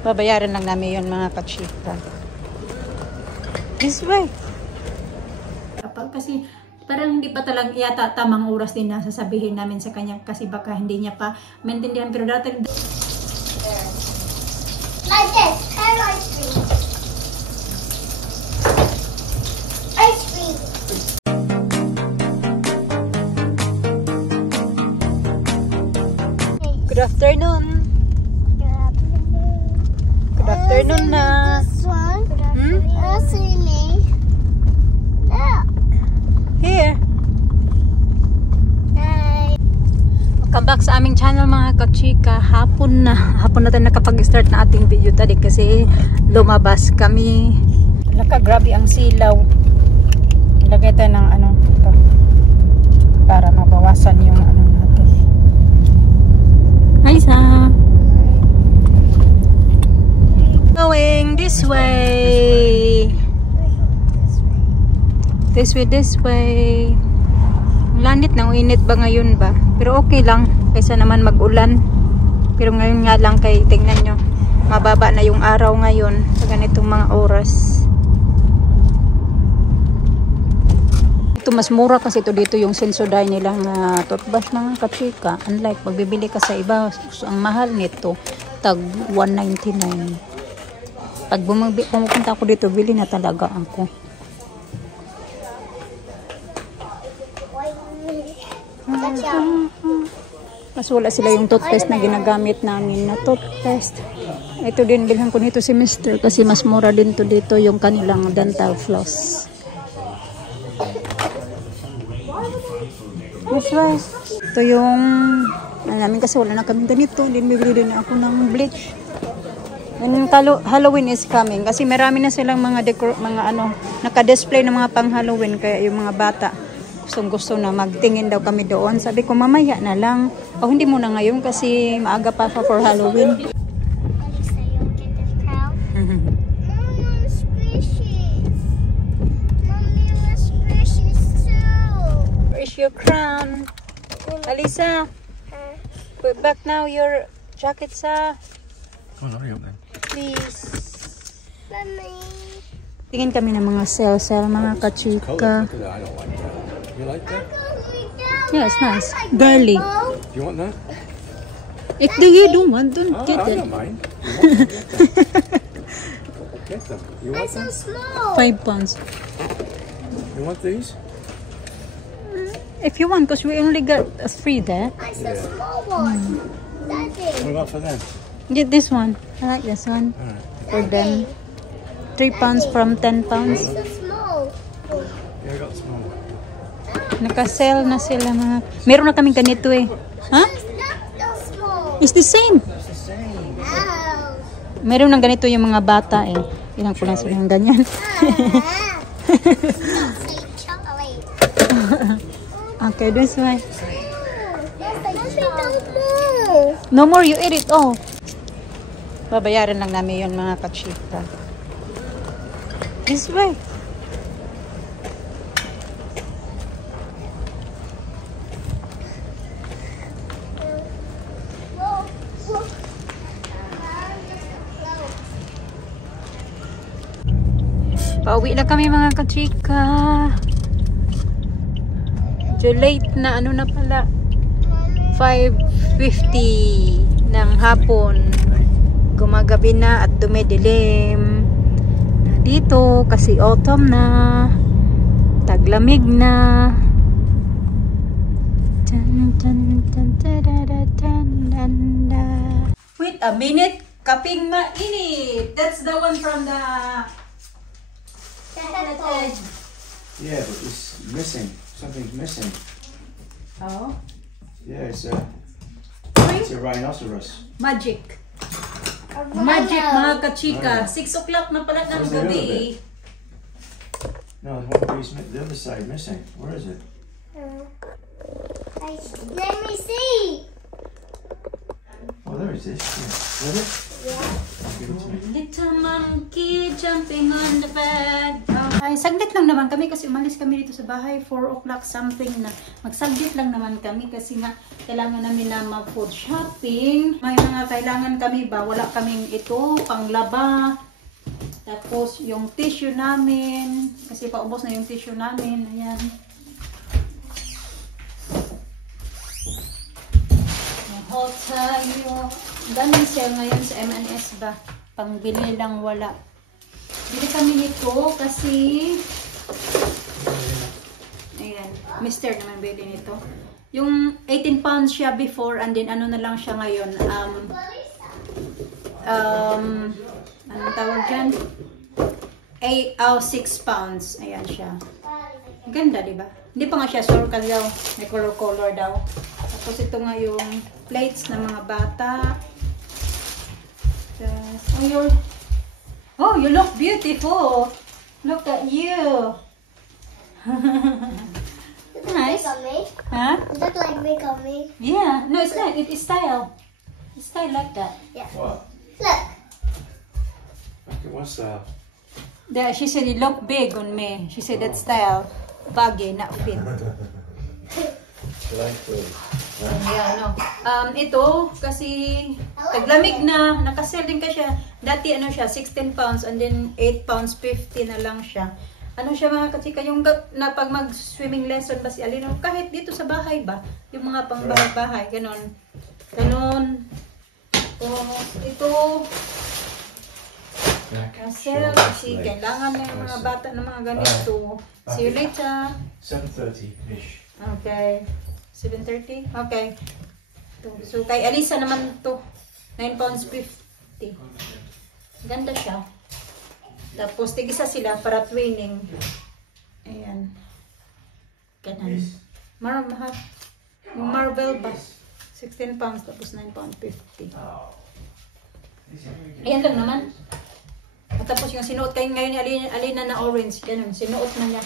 Babayaran lang namin yun mga kachika. This way. Kasi parang hindi pa talaga yata tamang oras din na sasabihin namin sa kanya kasi baka hindi niya pa maintindihan. Pero dati... Like this. Have ice cream. Ice cream. Good afternoon. Good afternoon na. This one. Look. Here. Hi. Welcome back sa aming channel mga kachika. Hapon na tayo nakapag-start na ating video tadi kasi lumabas kami. Grabe ang silaw. Ilagay tayo ng ano ito para mabawasan yung ano natin. Hi Sa. Going this way. This way. Lanit na, init ba ngayon ba? Pero okay lang, kaysa naman mag-ulan. Pero ngayon nga lang kay tingnan nyo, mababa na yung araw ngayon sa ganitong mga oras. Ito mas mura kasi ito dito yung Sensodyne nilang toothbrush mga kachika. Unlike pagbibili ka sa iba, ang mahal nito, tag 199. Pag pumupunta ako dito, bili na talaga ako. Mas wala sila yung toothpaste na ginagamit namin na toothpaste. Ito din, bilhan ko nito si Mr. kasi mas mura din to dito yung kanilang dental floss. That's right. Ito yung namin kasi wala na kami ganito. Din bibili din ako ng bleach. And Halloween is coming kasi marami na silang mga ano, naka-display ng mga pang-Halloween kaya yung mga bata gusto na magtingin daw kami doon. Sabi ko mamaya na lang. O hindi muna ngayon kasi maaga pa for Halloween. Where's your crown? Alisa, put back now your jacket sa. Oh, no, then. Please. Mommy. Tingin kami ng mga sale mga kachika. You like that? Yeah, it's nice. Girly. Do you want that? If you don't want, don't get I it. don't mind. Get them. You want It's so them? small. £5. You want these? If you want, because we only got 3 there. It's a small one. Daddy. What about for them? Get this one. I like this one. Alright. For them. £3 from £10. It's so small. Yeah, I got small. Naka-sell na sila mga... Meron na kaming ganito eh. Ha? It's not so small. It's the same. It's the same. Ow. Meron ng ganito yung mga bata eh. Ilang ko lang sila ng ganyan. Say chocolate. Okay, this way. No. No more, you eat it all. Babayaran lang namin yun mga kachika. This way. Pauwi na kami mga kachika. Medyo late na, ano na pala, 5:50 ng hapon. Gumagabi na at dumidilim. Dito kasi autumn na. Taglamig na. Wait a minute. Kaping mainit. That's the one from the... Yeah, but it's missing. Something's missing. Oh. Yeah, it's a rhinoceros. Magic. Magic mga kachika. 6 o'clock na pala ng Where's the other gabi. No, there's one piece, the other side missing. Where is it? Let me see. Oh, there it is. Yeah. Is that it? Yeah. Give it to me. Little monkey jumping on the bed. Oh, hi bahay. Saglit lang naman kami kasi umalis kami dito sa bahay. 4 o'clock something na. Magsaglit lang naman kami kasi nga kailangan namin na mag-food shopping. May mga kailangan kami ba? Wala kaming ito, panglaba. Tapos yung tissue namin. Kasi paubos na yung tissue namin. Ayan. Hot tayo. Daming sale ngayon sa M&S ba? Pangbili lang wala. Bili kami nito kasi ayan, Mr. naman bili nito. Yung 18 pounds siya before and then ano na lang siya ngayon. Anong tawag dyan? 6 pounds. Ayan siya. Ganda, diba? Hindi pa nga siya circle daw. May color daw. Tapos ito nga yung plates ng mga bata. Oh, you look beautiful. Look at you. Nice. Huh? Does that like make on me? Yeah. No, it's not. It is style. It's style like that. Yeah. What? Look. Okay, what's that? She said it look big on me. She said that style. Baggy, not fit. Like this. Yeah, no. Ito, kasi taglamig na, nakasell din ka siya. Dati ano siya, 16 pounds and then 8 pounds 50 na lang siya. Ano siya mga katsika, yung na pag mag-swimming lesson ba si Alino, kahit dito sa bahay ba, yung mga pang bahay, ganon. Ganon. Ito, kasell, kasi kailangan na yung mga bata ng mga ganito. See you later. 7:30-ish. Okay. 7:30? Okay. So, kay Alisa naman to 9 pounds 50. Ganda siya. Tapos, tigisa sila para twinning. Ayan. Ganon. Mahal. Yung Marvel ba? 16 pounds tapos 9 pounds 50. Ayan lang naman. At tapos yung sinuot kayo ngayon ni Alina na orange. Ganon. Sinuot na niya.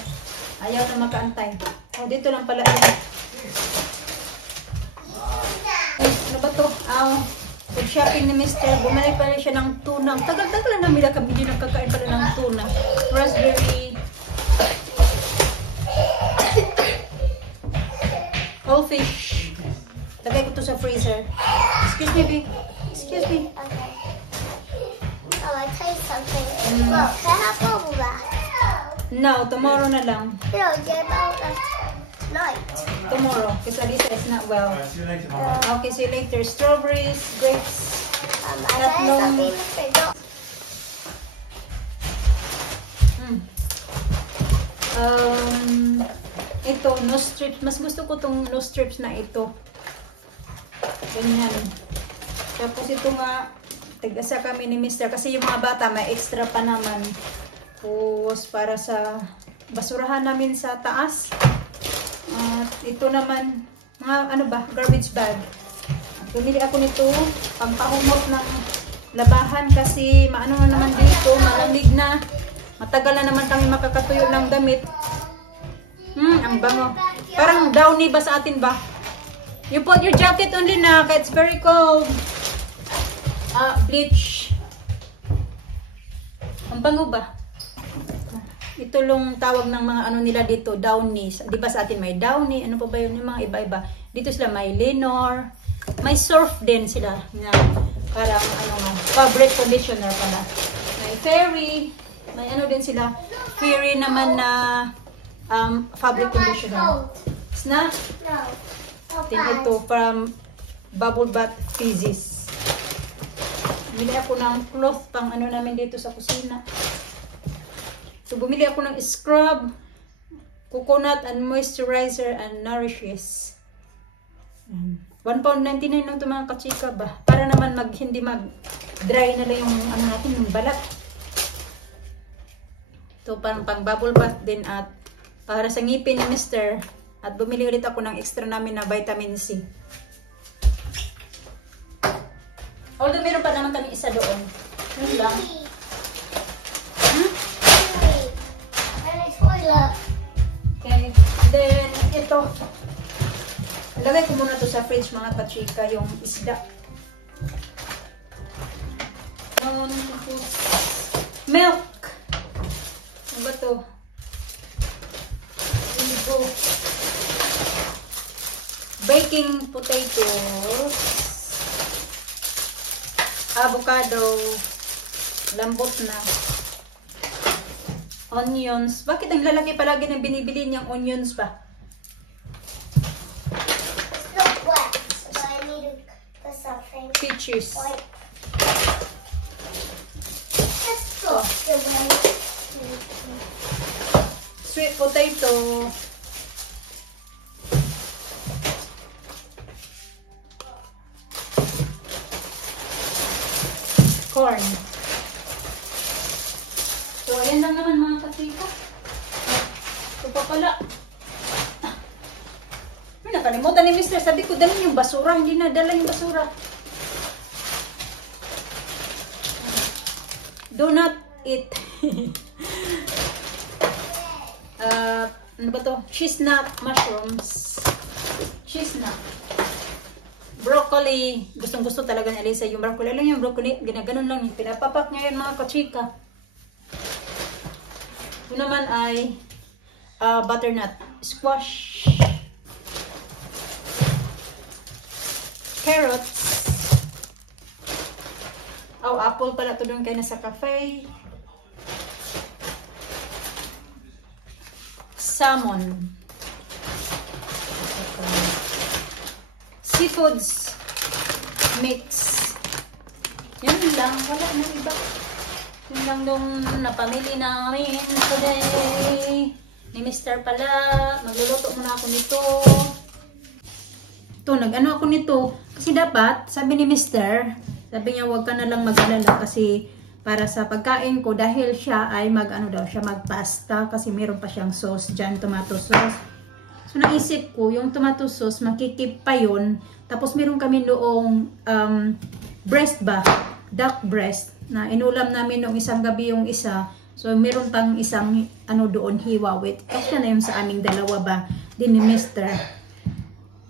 Ayaw na makaantay. Oh, dito lang pala yun. Ay, ano ba to? Pag-shopping ni Mr. Bumalik pala siya ng tuna. Tagal-tagal lang namin kami din nagkakain pala ng tuna. Raspberry. Whole fish. Lagay ko to sa freezer. Excuse me, babe. Excuse me. Okay. Oh, I tell you something. Look, can I have bubble bath? No, tomorrow na lang. No, get bubble bath tonight. Tomorrow. Because Alisa is not well. Alright, see you later, Mama. Okay, see you later. Strawberries, grapes. I tell you something, Mr. Dog. Ito, no strips. Mas gusto ko tong no strips na ito. Ganyan. Tapos ito nga, tigasa kami ni Mr. Kasi yung mga bata, may extra pa naman. Tapos para sa basurahan namin sa taas. At ito naman, mga ano ba, garbage bag. Bumili ako nito, pampahumot ng labahan kasi maano na naman dito, malamig na. Matagal na naman kami makakatuyo ng damit. Ang bango. Parang downy ba sa atin ba? You put your jacket on din na, it's very cold. Bleach. Ang bango ba? Ito lang tawag ng mga ano nila dito, downy. Di ba sa atin may downy? Ano pa ba yun? Yung mga iba-iba. Dito sila may Lenor. May surf din sila. Na parang ano nga, fabric conditioner pala. May fairy. May ano din sila. Fairy naman na fabric conditioner. Na? No. Din ito from Bubble Bath Physis. Bumili ako ng cloth pang ano namin dito sa kusina. So, bumili ako ng scrub, coconut and moisturizer and nourishes. £1.99 lang ito mga kachika ba? Para naman hindi mag-dry na lang yung ano natin, yung balat. Ito parang pang bubble bath din at para sa ngipin ni Mr. At bumili ulit ako ng extra namin na vitamin C. Although meron pa naman kami isa doon. Yun lang. Okay. Then, ito. Lagay ko muna to sa fridge mga kachika, yung isda. Milk. Ano ba to? baking potatoes, avocado, lambot na, onions. Bakit ang lalaki palagi na binibili niyang onions pa? It's not wet, so I need to put something Peaches. white. Let's go. Sweet potato. Corn. So, ayan lang naman mga katika. Ito pa pala. May nakalimutan ni Mr. Sabi ko, dalhin yung basura. Hindi na dala yung basura. Do not eat. Ano ba to? Cheese nut mushrooms. Cheese nut. Broccoli. Gustong gusto talaga ni Alisa yung broccoli. Alam yung broccoli, ginaganon lang. Pinapapak niya yan mga kachika. Ito naman ay butternut. Squash. Carrots. Oh, apple pala ito doon kayo nasa cafe. Salmon. Seafoods mix. Yan lang. Wala na iba. Yun lang nung napamili namin today. Ni Mr. pala. Magluluto muna ako nito. Ito, nag-ano ako nito. Kasi dapat, sabi ni Mr., sabi niya huwag ka na lang mag-alala kasi para sa pagkain ko dahil siya ay mag-ano daw siya, mag-pasta kasi meron pa siyang sauce dyan, tomato sauce. So naisip ko, yung tomato sauce, makikip pa yun. Tapos meron kami noong breast ba? Duck breast na inulam namin noong isang gabi yung isa. So meron pang isang ano doon, hiwawit. Kasi na yun sa aming dalawa ba? Din ni Mr.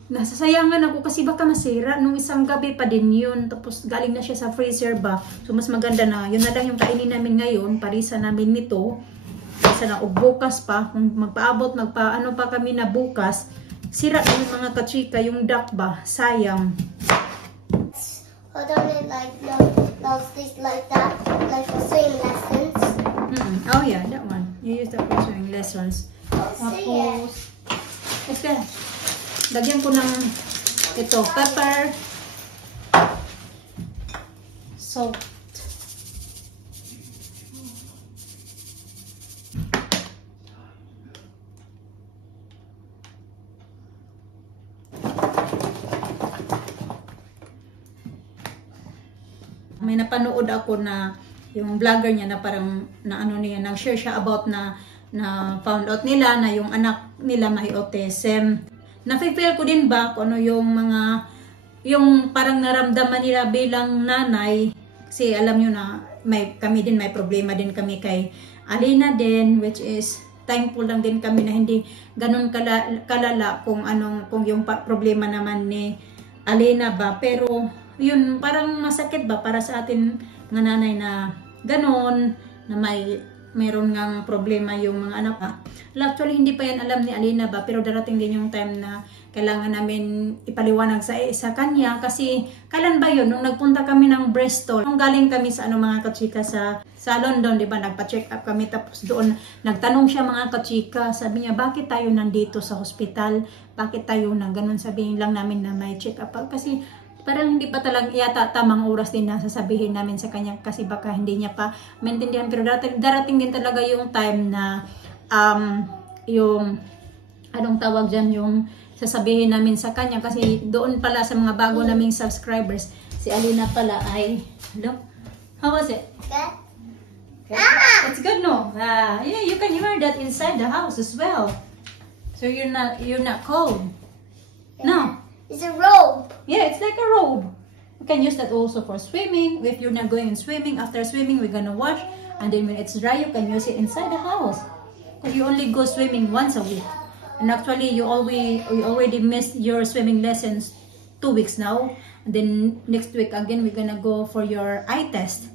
Nasasayangan ako kasi baka masira. Nung isang gabi pa din yun. Tapos galing na siya sa freezer ba? So mas maganda na. Yun na lang yung kainin namin ngayon. Parisa namin nito. Parisa na o bukas pa. Kung magpaabot, magpaano pa kami na bukas. Sira na yung mga kachika. Yung duck ba? Sayang. Hold on it like that. Like for swimming lessons. Oh yeah, that one. You use that for swimming lessons. Tapos, let's go. Lagyan ko ng ito, pepper, salt. May napanood ako na yung vlogger niya na parang na ano niya, nag-share siya about na found out nila na yung anak nila may autism. Nafe-feel ko din ba kung ano yung mga, yung parang naramdaman nila bilang nanay. Kasi alam nyo na, kami din may problema din kami kay Alina din, which is thankful lang din kami na hindi ganun kalala kung yung problema naman ni Alina ba. Pero yun, parang masakit ba para sa atin mga nanay na ganun, na mayroon ngang problema yung mga anak. Actually, hindi pa yan alam ni Alina ba, pero darating din yung time na kailangan namin ipaliwanag sa kanya. Kasi, kailan ba yun? Nung nagpunta kami ng Bristol, nung galing kami sa mga kachika sa London, di ba? Nagpa-check up kami, tapos doon, nagtanong siya mga kachika. Sabi niya, bakit tayo nandito sa hospital? Bakit tayo na ganun? Sabihin lang namin na may check up. Kasi, parang hindi pa talagang yata tamang oras din na sasabihin namin sa kanya kasi baka hindi niya pa maintindihan. Pero darating din talaga yung time na yung anong tawag dyan, yung sasabihin namin sa kanya kasi doon pala sa mga bago naming subscribers, si Alina pala ay, look, how was it? Good. Okay. It's good, no? Yeah, you can hear that inside the house as well. So you're not cold. No. It's a robe. Yeah, it's like a robe. You can use that also for swimming. If you're not going swimming, after swimming, we're gonna wash. And then when it's dry, you can use it inside the house. Because you only go swimming once a week. And actually, you already missed your swimming lessons 2 weeks now. And then next week again, we're gonna go for your eye test.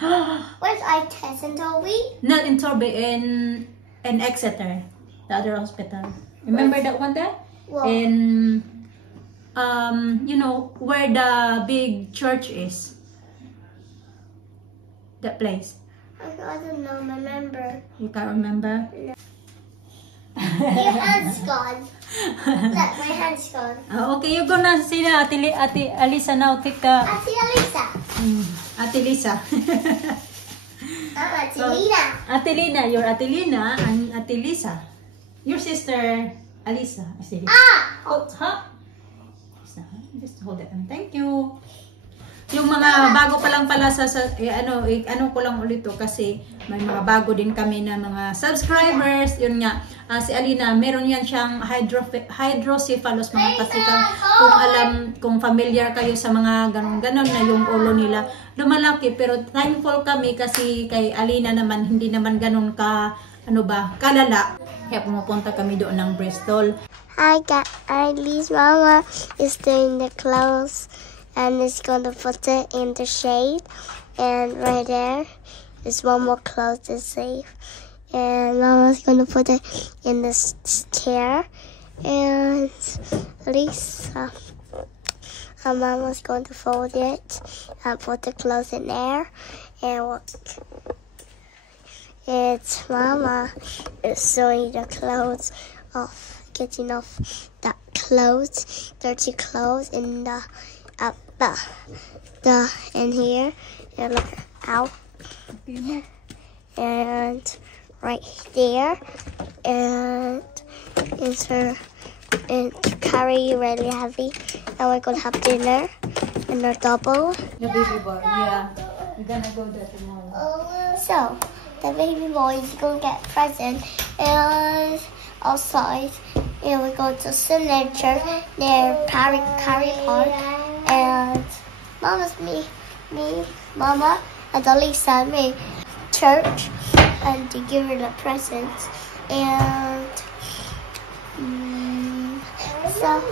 Where's eye test in Toby? Not in Torby, in Exeter. The other hospital. Remember that one there? What? In, you know, where the big church is. That place. I don't know, remember. You can't remember? Your hand's gone. Look, my hand's gone. Okay, you're gonna see Ate Alisa now. Take the... Auntie Alisa. Ate Lisa. I'm Auntie Lina. Ate Lina, your Ate Lina and Ate Lisa. Your sister Alisa. Oh, huh? Just hold it. Thank you. Yung mga bago pa lang pala ano ko lang ulit to kasi may mga bago din kami na mga subscribers. Yun nga, si Alina, meron yan siyang hydrocephalus mga kasika. Kung familiar kayo sa mga ganon-ganon na yung ulo nila lumalaki. Pero thankful kami kasi kay Alina naman, hindi naman ganon ka, kalala. Kaya pumupunta kami doon ng Bristol. Hi guys, Mama is doing the clothes. And it's going to put it in the shade. And right there is one more clothes to save. And Mama's going to put it in this chair. And Lisa, Mama's going to fold it and put the clothes in there. And look, it's Mama is sewing the clothes off, getting off the clothes, dirty clothes in the in here, and look out, and right there, and it's her, and to carry really heavy, and we're gonna have dinner in our double. The baby boy, yeah. We're gonna go there tomorrow. So the baby boy is gonna get present, and outside, and we go to Signature near Carry Park. And Mama's Mama, and Alisa and me, church, and to give her the presents. And so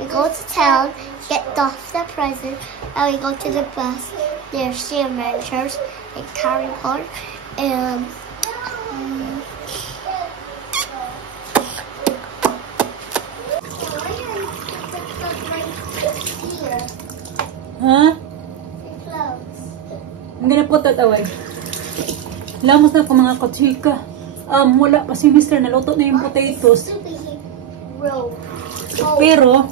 we go to town, get off the present, and we go to the bus near Signature in Carry Park. And Huh? I'm gonna put that away. Lamos na ko mga kachika. Wala pa si Mr. Naluto na yung potatoes. Pero,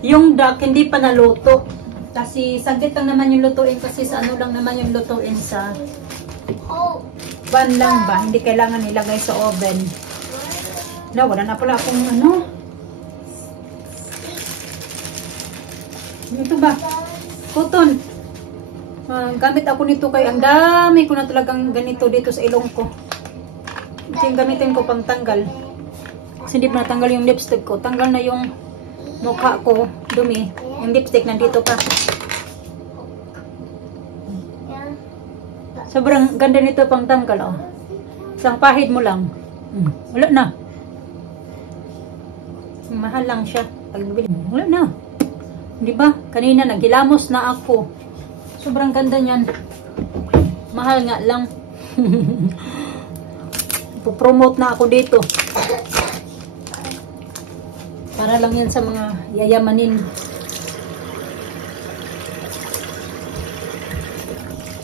yung duck hindi pa naluto. Kasi saglit lang naman yung lutuin kasi sa ano lang naman yung lutuin sa pan lang ba? Hindi kailangan ilagay sa oven. Wala na pala akong ito ba? Cotton. Gamit ako nito kay ang dami ko na talagang ganito dito sa ilong ko. Ito yung gamitin ko pang tanggal. Kasi hindi pa natanggal yung lipstick ko. Tanggal na yung mukha ko. Dumi. Yung lipstick nandito pa. Sobrang ganda nito pang tanggal. Oh. Isang pahid mo lang. Wala na. Mahal lang siya. Pag nabili. Wala na. Diba? Kanina naghilamos na ako. Sobrang ganda niyan. Mahal nga lang. Ipopromote na ako dito. Para lang yan sa mga yayamanin.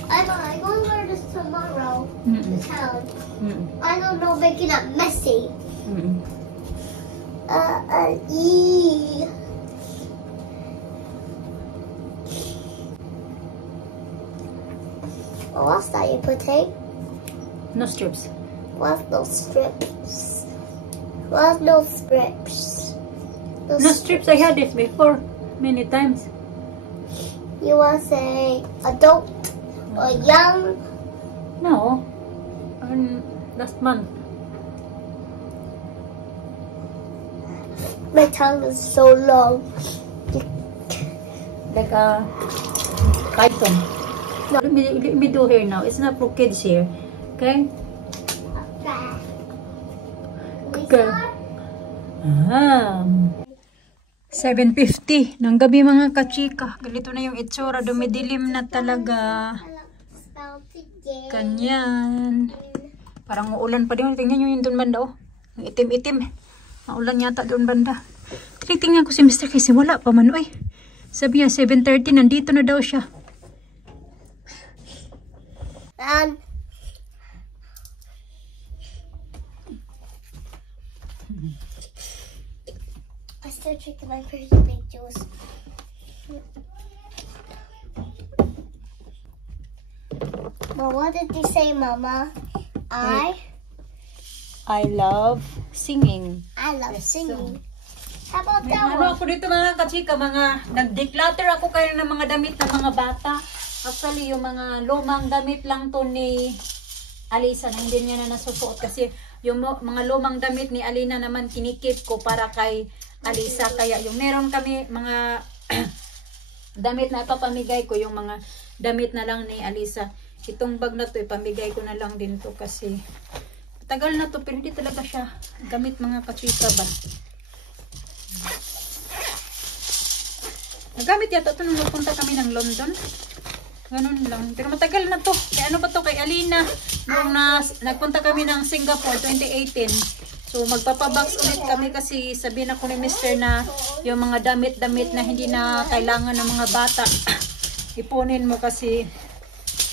I'm going to wear this tomorrow to town. I don't know, making it messy. What's that you're putting? No strips. What's no strips? What's no strips? No strips, I had it before. Many times. You want to say adult or young? No. Last month. My tongue is so long. Like a python. No, let me do here now. It's not for kids here. Okay? Okay. 7:50 ng gabi mga kachika. Ganito na yung itsura. Dumidilim na talaga. about today. Ganyan. Parang uulan pa din. Tingnan nyo yun doon banda, oh. Yung itim-itim. Maulan yata doon banda. Tinitingnan ko si Mr. Casey. Wala pa man, oy. Sabi niya, 7:30. Nandito na daw siya. I still drinking my pretty big juice. Well, what did you say, Mama? I love singing. I love singing. How about that Ano one? ako dito mga kachika, nag-declutter ako kayo ng mga damit ng mga bata. Actually, yung mga lumang damit lang to ni Alisa na hindi niya na nasusuot kasi yung mga lumang damit ni Alina naman kinikip ko para kay Alisa. Kaya yung meron kami mga damit na ipapamigay ko, yung mga damit na lang ni Alisa. Itong bag na to ipamigay ko na lang din to kasi tagal na to pero hindi talaga siya gamit mga kachika ba. Nagamit yata ito nung napunta kami ng London. Ganun lang. Pero matagal na to. Kaya ano ba to kay Alina? Nung nagpunta kami ng Singapore 2018. So magpapabox ulit kami kasi sabihin ako ni Mr. na yung mga damit-damit na hindi na kailangan ng mga bata. Ipunin mo kasi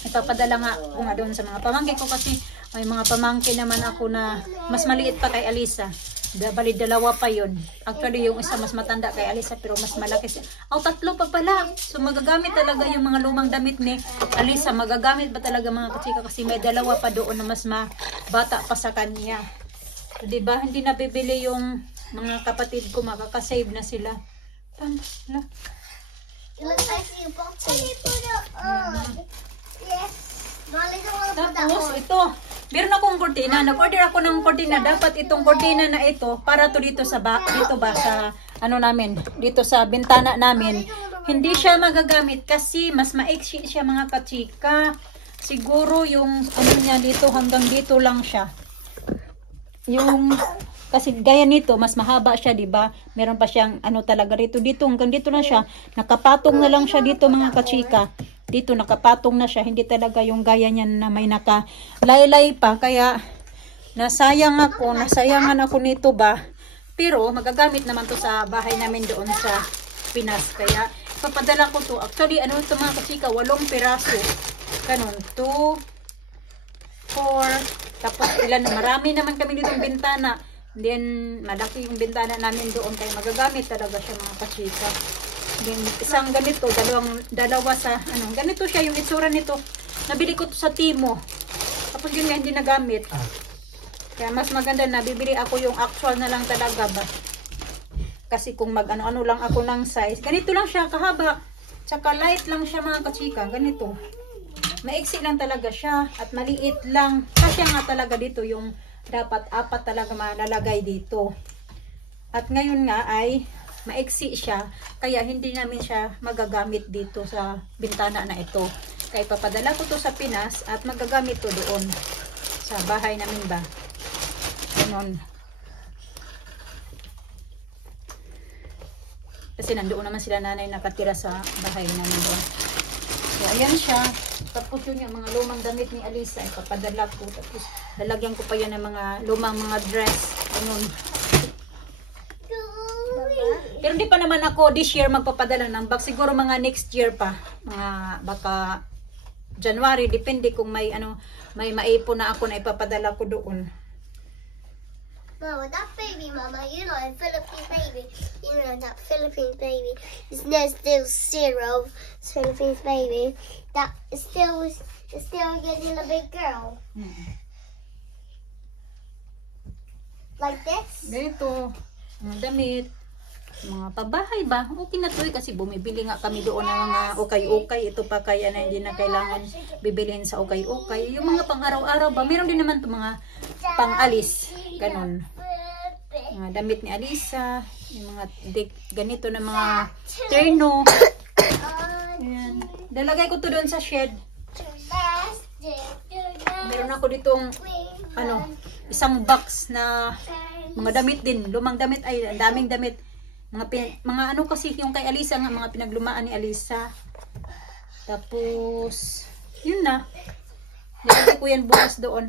ipapadala nga ako nga doon sa mga pamangkin ko kasi may mga pamangkin naman ako na mas maliit pa kay Alisa. Bali dalawa pa yun. Actually yung isa mas matanda kay Alisa pero mas malaki siya. Tatlo pa pala. So magagamit talaga yung mga lumang damit ni Alisa. Magagamit ba talaga mga kachika kasi may dalawa pa doon na mas bata pa sa kanya. So, diba hindi nabibili yung mga kapatid ko, makakasave na sila. It looks like you bought it. Put it on. Yes. Molly don't want to put that Tapos on. ito, meron akong kortina. Nag-order ako ng kortina. Dapat itong kortina na ito para to dito sa sa ano namin, dito sa bintana namin. Hindi siya magagamit kasi mas maiksi siya mga kachika. Siguro yung ano niya dito hanggang dito lang siya. Yung kasi gaya nito mas mahaba siya, 'di ba? Meron pa siyang ano talaga dito hanggang dito na siya. Nakapatong na lang siya dito mga kachika. Dito nakapatong na siya, hindi talaga yung gaya niya na may nakalaylay pa, kaya nasayangan ako nito ba, pero magagamit naman to sa bahay namin doon sa Pinas, kaya papadala ko to. Actually ano ito mga kachika, 8 piraso, ganun, 2, 4, tapos ilan, marami naman kami ditong bintana, then malaki yung bintana namin doon, kaya magagamit talaga siya mga kachika. Then, isang ganito, dalawa sa, ganito siya, yung itsura nito. Nabili ko to sa Timo. Tapos yun nga, hindi nagamit. Kaya mas maganda, nabibili ako yung actual na lang talaga ba. Kasi kung mag-ano-ano lang ako ng size, ganito lang siya, kahaba. Tsaka light lang siya mga kachika, ganito. Maiksi lang talaga siya, at maliit lang. Kasi nga talaga dito, yung dapat 4 talaga malalagay dito. At ngayon nga ay, maiksi siya, kaya hindi namin siya magagamit dito sa bintana na ito. Kaya papadala ko to sa Pinas at magagamit to doon sa bahay namin ba. Ganon. Kasi nandoon naman sila nanay nakatira sa bahay namin ba. So ayan siya. Tapos yun yung mga lumang damit ni Alisa ay papadala ko. Tapos lalagyan ko pa yan ng mga lumang mga dress. Ganon. Pero hindi pa naman ako this year magpapadala ng bag. Siguro mga next year pa. Mga baka January. Depende kung may maipon na ako na ipapadala ko doon. Mama, that baby, Mama, you know, a Philippine baby. You know, that Philippine baby is not still 0. It's Philippine baby. That is still getting a big girl. Like this? Ganito. Mga damit. Mga pabahay ba? Okay na to kasi bumibili nga kami doon ng mga ukay-ukay. Ito pa kaya na hindi na kailangan bibilhin sa ukay-ukay. Yung mga pang-araw-araw ba? Meron din naman to mga pang-alis. Ganon. Mga damit ni Alisa. Yung mga ganito na mga terno. Ayan. Dalagay ko to doon sa shed. Meron ako ditong isang box na mga damit din. Lumang damit ay daming damit. Mga ano kasi yung kay Alisa nga, mga pinaglumaan ni Alisa. Tapos Yun na. Nilagay ko yan bukas doon.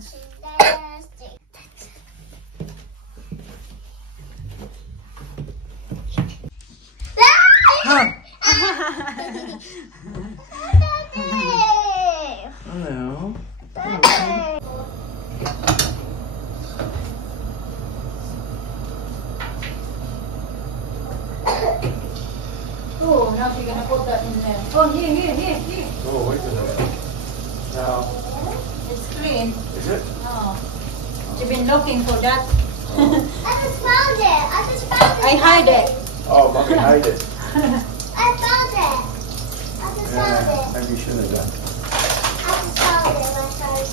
Hello. Oh, now you're gonna put that in there. Oh, here. Oh, wait a minute. Now, It's clean. is it? Oh. You've been looking for that. I just found it. I hide it. Oh, mommy hide it. I found it. I just found Yeah, it. maybe you should have done. I just found it, my friend.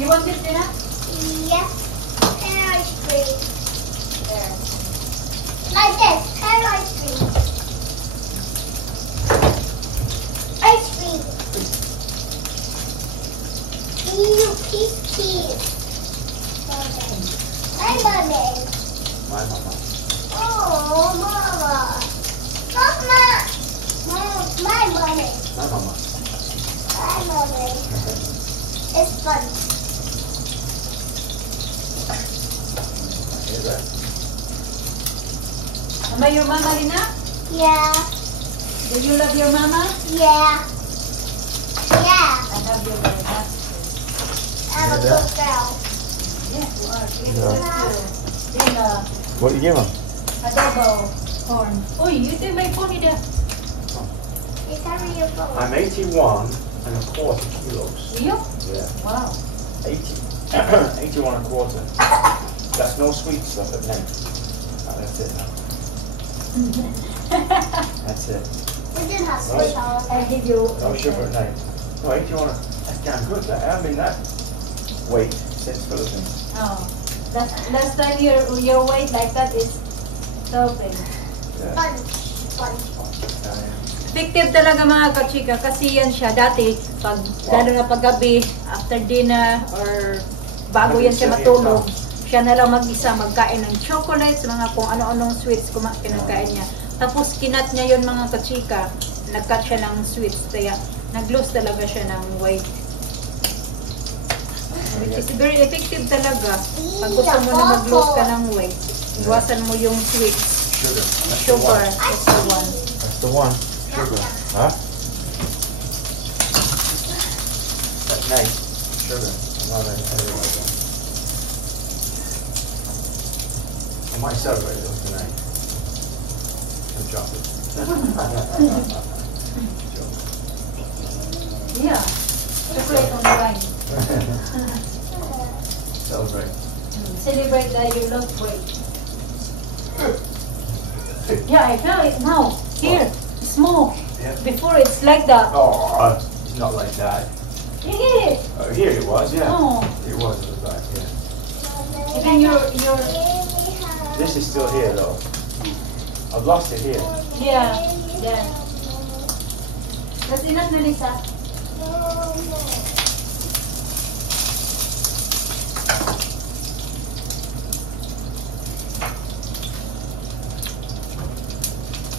You want it, Tina? Yes. Pear ice cream. There. Like this. Pear ice cream. Ice cream. P. My mommy. My mama. Oh, mama. Mama. My mommy. My mama. My mommy. It's fun. Hear that? Am I your mama, Lina? Yeah. Do you love your mama? Yeah. Yeah. I love your mama. I'm a good girl. Yes, you are. Yeah. Lina, What do you give him? adobo corn. Oh, you did my pony there. You carry your phone. I'm 81 and a quarter kilos. You? Yeah. Wow. 80. 81 and a quarter. That's no sweet stuff at night. No, that's it now. That's it. We didn't have sweet sauce. I give you. No sugar at night. No, 81. That's damn good. I haven't been that weight since Philippines. Oh. Last time your weight like that is something. Yeah. Fun. Effective talaga mga kachika kasi yan siya dati pag lalo na paggabi after dinner or bago yan siya matulog siya na lang mag-isa magkain ng chocolates mga kung ano-anong sweets kinakain niya tapos kinat niya yun mga kachika nag-cut siya ng sweets kaya nag-lose talaga siya ng weight which is very effective talaga pag gusto mo na mag-lose ka ng weight iwasan mo yung sweets Sugar. sugar That's is the one. That's the one. Sugar. Huh? That's nice. Sugar. I'm not everywhere like that. I might celebrate those tonight. Some chocolate. Yeah. Chocolate on the wine. Celebrate. Celebrate that you lost weight. Yeah, I feel it now. Here, small. Yeah. Before it's like that. Oh, it's not like that. Yeah. Here it was, yeah. Oh. It was at the back, yeah. Even your This is still here though. I've lost it here. yeah. That's enough, Melissa.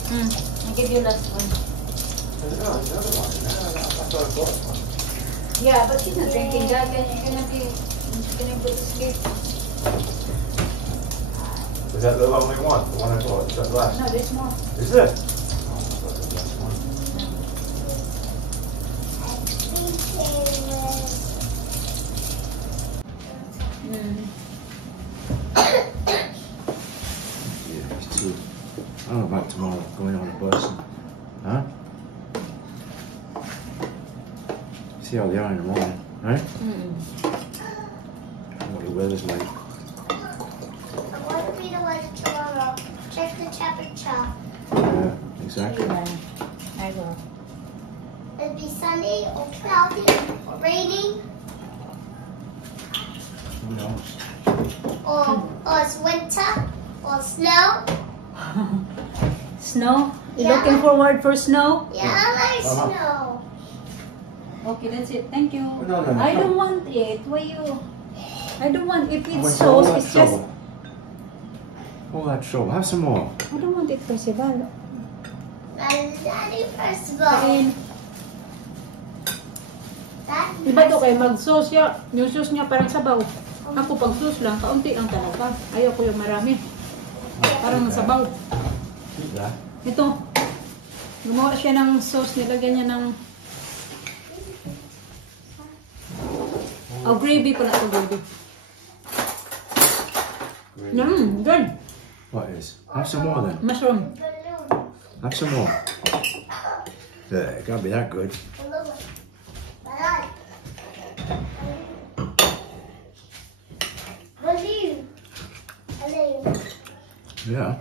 I'll give you last one. There's another one. I thought I bought one. Yeah, but she's not drinking that. She's gonna go to sleep. Is that the only one? The one I bought? Is that the last? No, there's more. Is it? Oh, I thought it was the last one. Yeah, it's too. I don't know about tomorrow going on a bus. Huh? See how they are in the morning, right? What the weather's like. I want to be the weather tomorrow. Check the temperature. Yeah, exactly. I will. It'll be sunny or cloudy or raining Who knows? or it's winter or snow. Snow? You Yeah. looking forward for snow? Yeah, I like Uh-huh. snow. Okay, that's it. Thank you. No. I don't want it. Why you? I don't want. If Oh, it's wait, all sauce, that it's just. trouble. All that trouble. Have some more. I don't want it, Percival. Daddy, first of all. Kain. Daddy. Iba to kay mag-sauce siya. Yung sauce niya parang sabaw. Ako pag sauce lang, kaunti lang talaga. Ayoko yung marami. Parang sabaw. Keep that. Ito. Gumawa siya ng sauce. Nilagyan niya ng... Oh, gravy pala ito, gravy. Good. What is? Have some more then. Mushroom. Have some more. There, it can't be that good. Yeah.